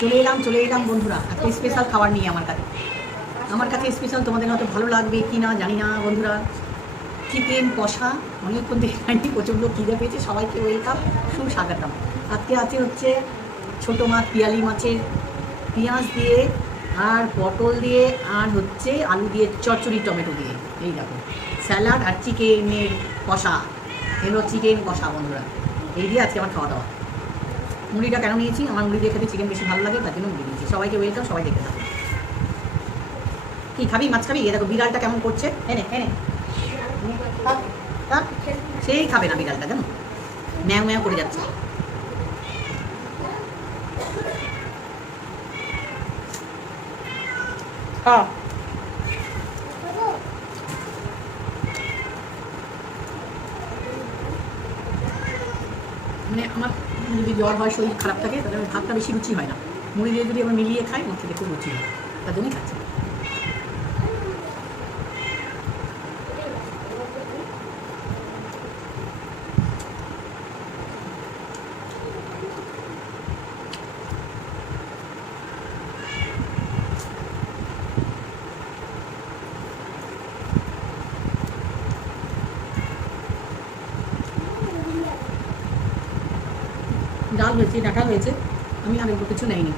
চলে এলাম বন্ধুরা একটা স্পেশাল খাবার নিয়ে আমার কাছে স্পেশাল, তোমাদের হয়তো ভালো লাগবে কি না জানি না বন্ধুরা। চিকেন কষা, অনেকক্ষণ দেখে খাইনি, প্রচণ্ড খিদে পেয়েছে, সবাইকে ওয়েলকাম, সুস্বাগতম। আজকে আছে হচ্ছে ছোটো মাছ, পিয়ালি মাছের পেঁয়াজ দিয়ে আর পটল দিয়ে আর হচ্ছে আলু দিয়ে চচ্চড়ি টমেটো দিয়ে, এই দেখো স্যালাড আর চিকেনের কষা, এগুলো চিকেন কষা বন্ধুরা। এই দিয়ে আজকে আমার খাওয়া দাওয়া। মুড়িটা কেন নিয়েছি, আমার মুড়ি দিয়ে খেতে চিকেন বেশি ভালো লাগে, তার জন্য মুড়ি দিয়েছি। সবাইকে ওয়েলকাম, সবাই দেখতে থাকো। কি খাবি, মাছ খাবি? এ দেখো বিড়ালটা কেমন করছে, এনে সেই খাবে না বিড়ালটা, জানো ম্যাও ম্যাও করে যাচ্ছে। মানে আমার যদি জ্বর হয়, শরীর খারাপ থাকে, তাহলে ভাতটা বেশি রুচি হয় না। মুড়ি দিয়ে যদি আবার মিলিয়ে খাই, আমার খেতে খুব রুচি হয়, তার জন্যই খাচ্ছি। ডাল হয়েছে, ডাটা হয়েছে, আমি আর এগুলো কিছু নেইনি।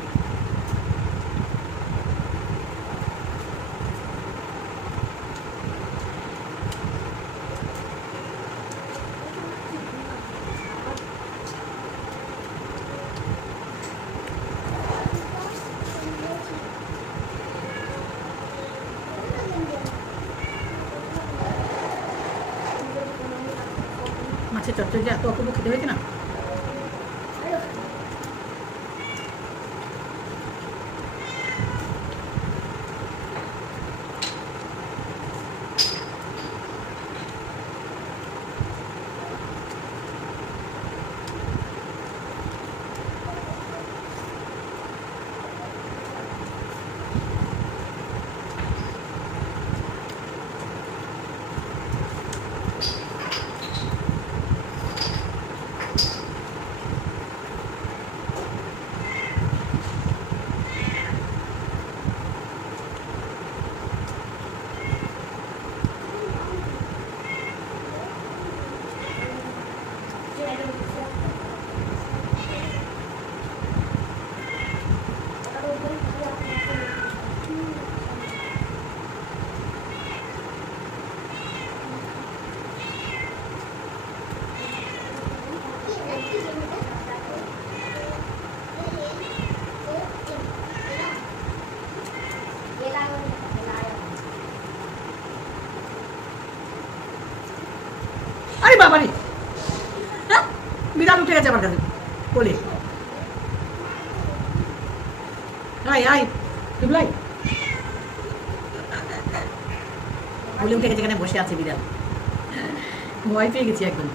মাছের চচ্চড়িটা এত অপূর্ব খেতে হয়েছে না। আরে বাবা রে, বিড়াল উঠে গেছে আমার কাছে বলে। বলে উঠে গেছে, এখানে বসে আছে বিড়াল, ভয় পেয়ে গেছি একদম।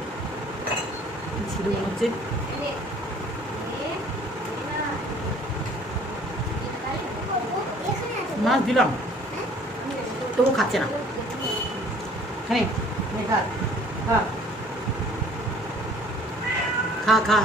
ছিল মনে হচ্ছে মাছ দিলাম, তবু খাচ্ছে না। খা খা।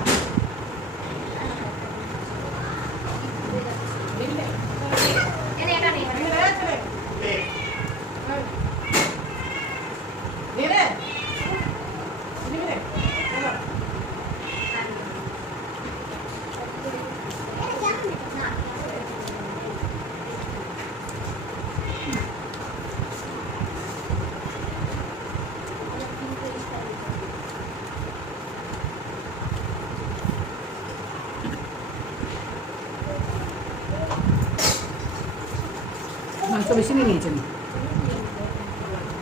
মাংস বেশি নিয়ে নিয়েছেন,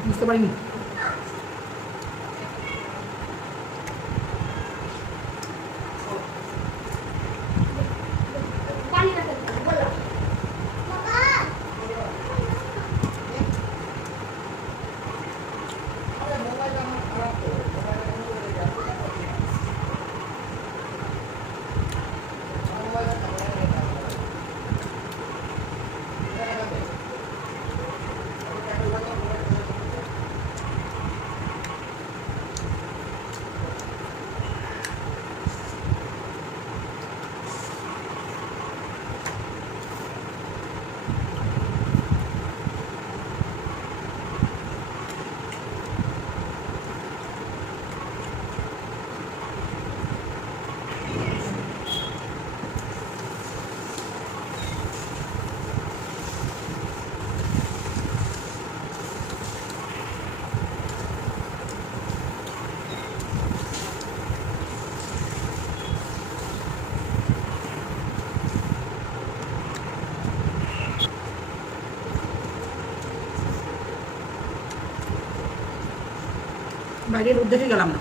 বুঝতে পারিনি। বাইরের উদ্দেশ্যে গেলাম না।